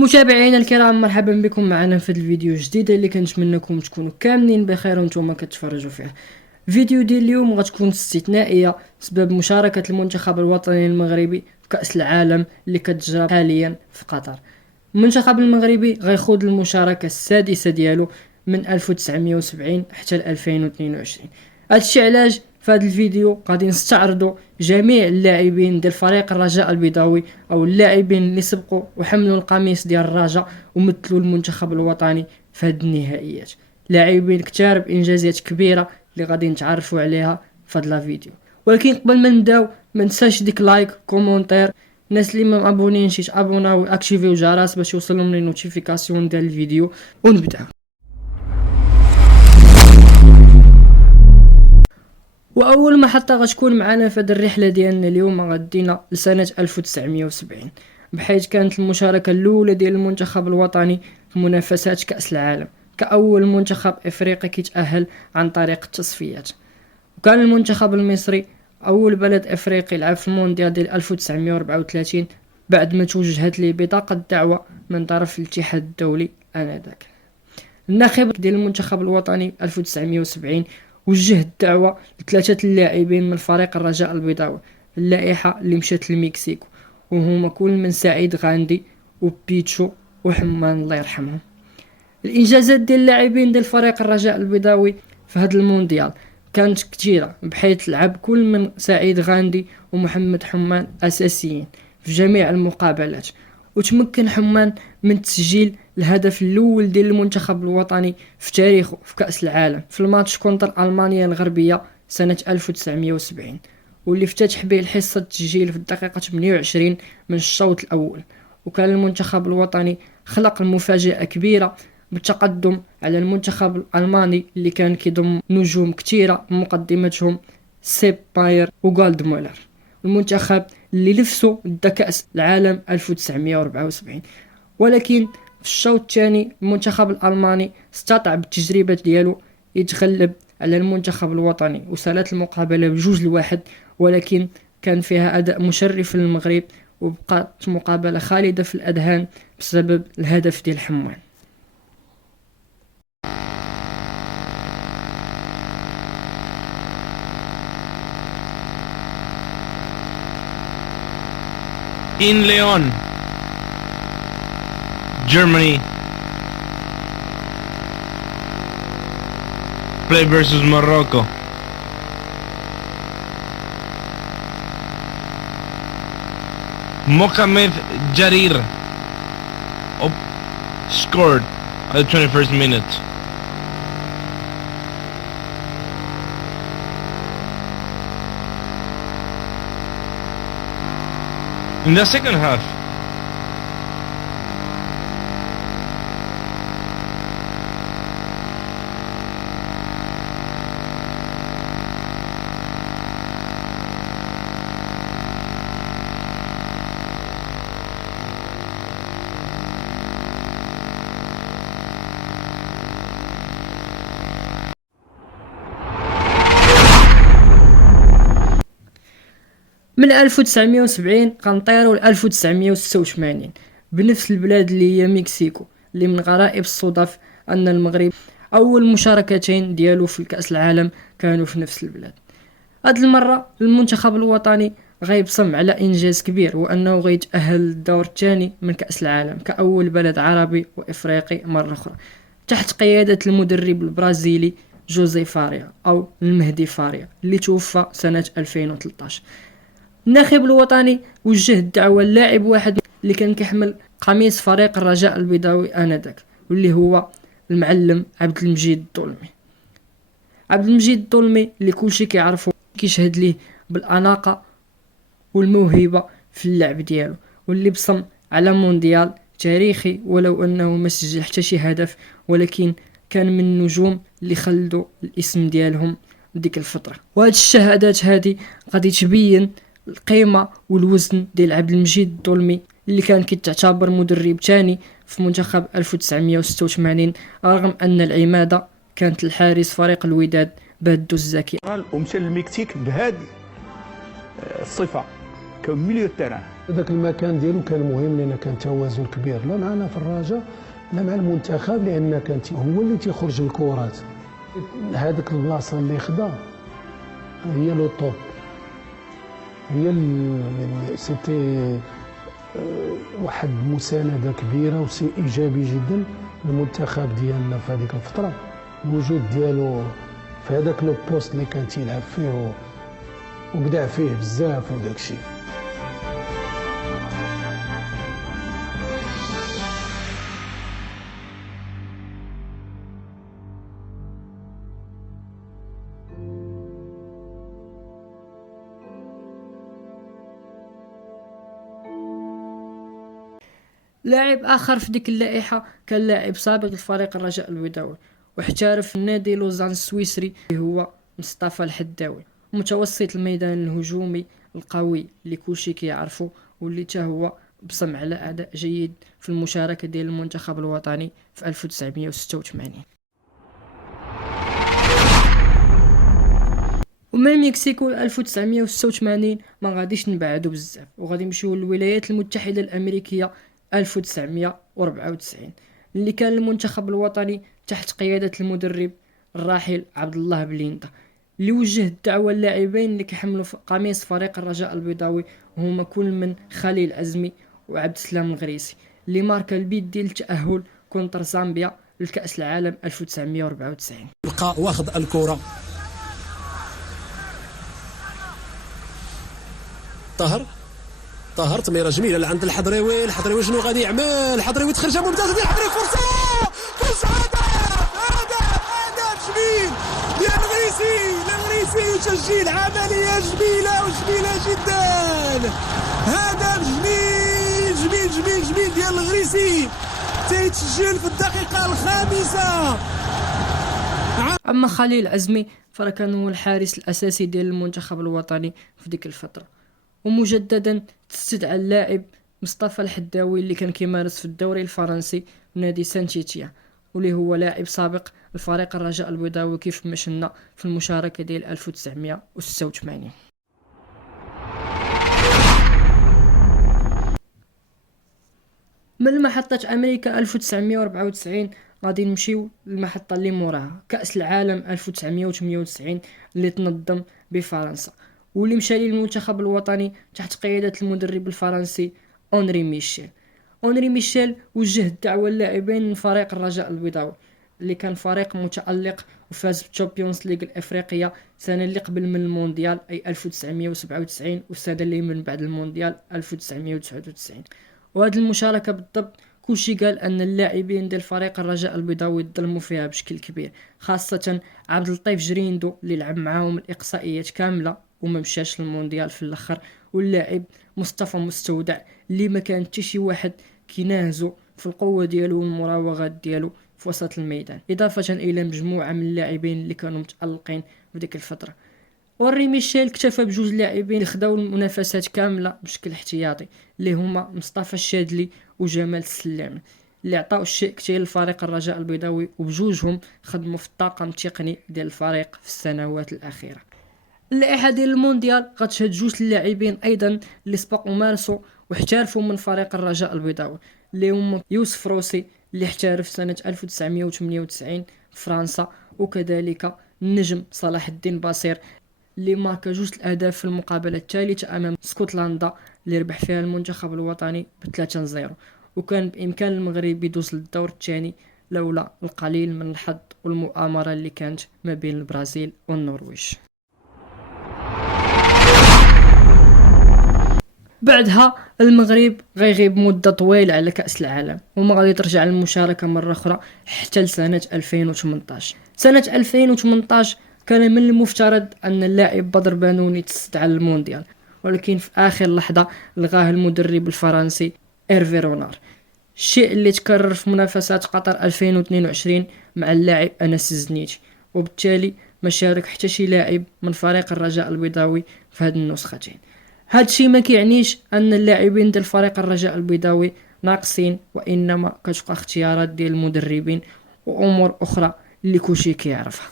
متابعينا الكرام، مرحبا بكم معنا في الفيديو الجديد اللي كنتمنىكم تكونوا كاملين بخير وانتم كتفرجوا فيه. الفيديو ديال اليوم غتكون استثنائيه بسبب مشاركه المنتخب الوطني المغربي في كأس العالم اللي كتجرى حاليا في قطر. المنتخب المغربي غيخوض المشاركه السادسه ديالو من 1970 حتى 2022. هادشي علاش في هذا الفيديو غادي نستعرضوا جميع اللاعبين ديال فريق الرجاء البيضاوي او اللاعبين اللي سبقوا وحملوا القميص ديال الرجاء ومثلوا المنتخب الوطني في هذه النهائيات. لاعبين كتار بانجازات كبيره اللي غادي نتعرفوا عليها في هذا الفيديو. ولكن قبل ما نبداو ما ننساش ديك لايك كومونتير. الناس اللي ما ابونينش يتابوناو واكتيفيو الجرس باش يوصلهم لي نوتيفيكاسيون ديال الفيديو. ونبدا. واول محطه غتكون معنا في هذه الرحله ديالنا اليوم غدينا لسنه 1970، بحيث كانت المشاركه الاولى ديال المنتخب الوطني في منافسات كاس العالم كاول منتخب افريقي كيتاهل عن طريق التصفيات. وكان المنتخب المصري اول بلد افريقي لعب في المونديال ديال 1934 بعد ما توجهت ليه بطاقه دعوه من طرف الاتحاد الدولي انذاك. الناخب ديال المنتخب الوطني 1970 وجه الدعوة لثلاثة اللاعبين من فريق الرجاء البيضاوي، اللائحة اللي مشات للمكسيكو، وهما كل من سعيد غاندي وبيتشو وحمان الله يرحمهم. الانجازات ديال اللاعبين ديال فريق الرجاء البيضاوي في هذا المونديال كانت كثيرة، بحيث لعب كل من سعيد غاندي ومحمد حمان اساسيين في جميع المقابلات، وتمكن حمان من تسجيل الهدف الاول ديال المنتخب الوطني في تاريخه في كأس العالم في الماتش كونتر ألمانيا الغربية سنة 1970، واللي افتتح به الحصة التسجيل في الدقيقة 28 من الشوط الأول. وكان المنتخب الوطني خلق المفاجأة كبيرة بالتقدم على المنتخب الألماني اللي كان كيضم نجوم كتيرة مقدمتهم سيب باير وغالد مولر، المنتخب اللي لفسوا ضد كأس العالم 1974. ولكن في الشوط الثاني المنتخب الألماني استطاع بالتجربة ديالو يتغلب على المنتخب الوطني وصلت المقابلة ب2-1، ولكن كان فيها أداء مشرف للمغرب وبقات مقابلة خالدة في الأذهان بسبب الهدف ديال حمان. In Leon, Germany, play versus Morocco. Mohamed Jarir scored at the 21st minute. In the second half, من 1970 غنطيروا ل 1986 بنفس البلاد اللي هي مكسيكو، اللي من غرائب الصدف ان المغرب اول مشاركتين ديالو في كأس العالم كانوا في نفس البلاد. هاد المرة المنتخب الوطني غيبصم على انجاز كبير، وانه غيتأهل للدور الثاني من كأس العالم كأول بلد عربي وافريقي مرة اخرى تحت قيادة المدرب البرازيلي جوزي فاريا او المهدي فاريا اللي توفى سنة 2013. الناخب الوطني وجه الدعوة للاعب واحد اللي كان كيحمل قميص فريق الرجاء البيضاوي انذاك، واللي هو المعلم عبد المجيد الظلمي. عبد المجيد الظلمي اللي كلشي كيعرفو كيشهد ليه بالاناقه والموهبه في اللعب ديالو، واللي بصم على مونديال تاريخي ولو انه ما سجل حتى شي هدف، ولكن كان من النجوم اللي خلدوا الاسم ديالهم ديك الفتره. وهاد الشهادات هادي غادي تبين القيمه والوزن ديال عبد المجيد الظلمي اللي كان كيتعتبر مدرب ثاني في منتخب 1986، رغم ان العماده كانت الحارس فريق الوداد بادو الزكي. ومشى للمكسيك بهذه الصفه milieu de terrain. هذاك المكان ديالو كان مهم لان كان توازن كبير لا معنا في الرجاء لا مع المنتخب لان كان هو اللي تيخرج الكرات. هذاك البلاصه اللي خدا هي لو توب، هي سيتي واحد مسانده كبيره وسي ايجابي جدا للمنتخب ديالنا في هذيك الفتره. الوجود ديالو في هذاك لو بوست اللي كان تيلعب فيه وبدع فيه بزاف وداك الشيء. لاعب آخر في ديك اللائحة كان لاعب سابق لفريق الرجاء البيضاوي واحترف في نادي لوزان السويسري اللي هو مصطفى الحداوي، متوسط الميدان الهجومي القوي اللي كلشي كيعرفو واللي تا هو بصم على أداء جيد في المشاركة ديال المنتخب الوطني في 1986. ومن المكسيكو 1986 ما غاديش نبعدو بزاف وغادي نمشيو للولايات المتحدة الأمريكية 1994 اللي كان المنتخب الوطني تحت قيادة المدرب الراحل عبد الله بليندا اللي وجه الدعوة للاعبين اللي كيحملوا قميص فريق الرجاء البيضاوي وهما كل من خليل عزمي وعبد السلام الغريسي اللي ماركا البيت ديال التأهل كونتر زامبيا لكأس العالم 1994. بقى واخد الكرة طاهر تميره جميله لعند الحضريوي شنو غادي يعمل؟ الحضريوي تخرجه ممتازه ديال الحضريوي، فرصه هدف جميل ديال الغريسي يسجل عمليه جميله جدا. هدف جميل ديال الغريسي تيتسجل في الدقيقه الخامسة. اما خليل عزمي فكان هو الحارس الاساسي ديال المنتخب الوطني في ديك الفتره، ومجددا تستدعى اللاعب مصطفى الحداوي اللي كان كيمارس في الدوري الفرنسي بنادي سانتيتيا واللي هو لاعب سابق لفريق الرجاء البيضاوي كيف ما شفنا في المشاركة ديال 1986. من محطة أمريكا 1994 غادي نمشيو للمحطة اللي موراها كأس العالم 1998 اللي تنظم بفرنسا واللي مشى للمنتخب الوطني تحت قيادة المدرب الفرنسي أونري ميشيل وجه الدعوة للاعبين من فريق الرجاء البيضاوي اللي كان فريق متألق وفاز بالتشامبيونز ليغ الافريقيه السنه اللي قبل من المونديال اي 1997 والسنه اللي من بعد المونديال 1999. وهذه المشاركه بالضبط كلشي قال ان اللاعبين ديال فريق الرجاء البيضاوي ظلموا فيها بشكل كبير، خاصه عبد اللطيف جريندو اللي لعب معاهم الاقصائيات كامله وما مشاش للمونديال في الاخر، واللاعب مصطفى مستودع اللي ما كان حتى شي واحد كيناهزو في القوه ديالو والمراوغات ديالو في وسط الميدان، اضافه الى مجموعه من اللاعبين اللي كانوا متالقين في ديك الفتره. اونري ميشيل اكتفى بجوج لاعبين اللي خداو المنافسات كامله بشكل احتياطي اللي هما مصطفى الشادلي وجمال السلام اللي عطاو الشيء كثير لفريق الرجاء البيضاوي، وبجوجهم خدموا في الطاقم التقني ديال الفريق في السنوات الاخيره. اللائحه ديال المونديال غتشهد جوج اللاعبين ايضا اللي سبقوا مارسوا واحترفوا من فريق الرجاء البيضاوي اللي هما يوسف روسي اللي احترف سنه 1998 في فرنسا، وكذلك النجم صلاح الدين بصير اللي ماركا جوج الاهداف في المقابله الثالثه امام اسكتلندا اللي ربح فيها المنتخب الوطني ب3-0، وكان بامكان المغرب يدوز للدور الثاني لولا القليل من الحظ والمؤامره اللي كانت ما بين البرازيل والنرويج. بعدها المغرب غيغيب مده طويله على كاس العالم وما غادي ترجع للمشاركه مره اخرى حتى لسنه 2018. سنه 2018 كان من المفترض ان اللاعب بدر بانوني تستدعى للمونديال، ولكن في اخر لحظه لغاه المدرب الفرنسي إيرفي رونار، الشيء اللي تكرر في منافسات قطر 2022 مع اللاعب أنس الزنيتي، وبالتالي ما شارك حتى شي لاعب من فريق الرجاء البيضاوي في هذه النسختين. هذا الشيء ما كيعنيش ان اللاعبين ديال فريق الرجاء البيضاوي ناقصين، وانما كتبقى اختيارات ديال المدربين وامور اخرى اللي كلشي كيعرفها.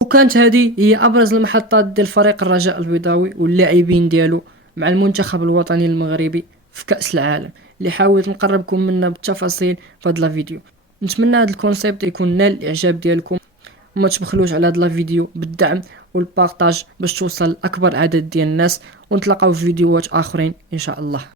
وكانت هذه هي ابرز المحطات ديال فريق الرجاء البيضاوي واللاعبين ديالو مع المنتخب الوطني المغربي في كأس العالم، اللي حاولت نقربكم منه بالتفاصيل في هذا الفيديو. نتمنى هذا الكونسيبت يكون نال الاعجاب ديالكم، وما تبخلوش على هذا الفيديو بالدعم والبارطاج باش توصل لاكبر عدد ديال الناس، ونتلاقاو في فيديوهات اخرين ان شاء الله.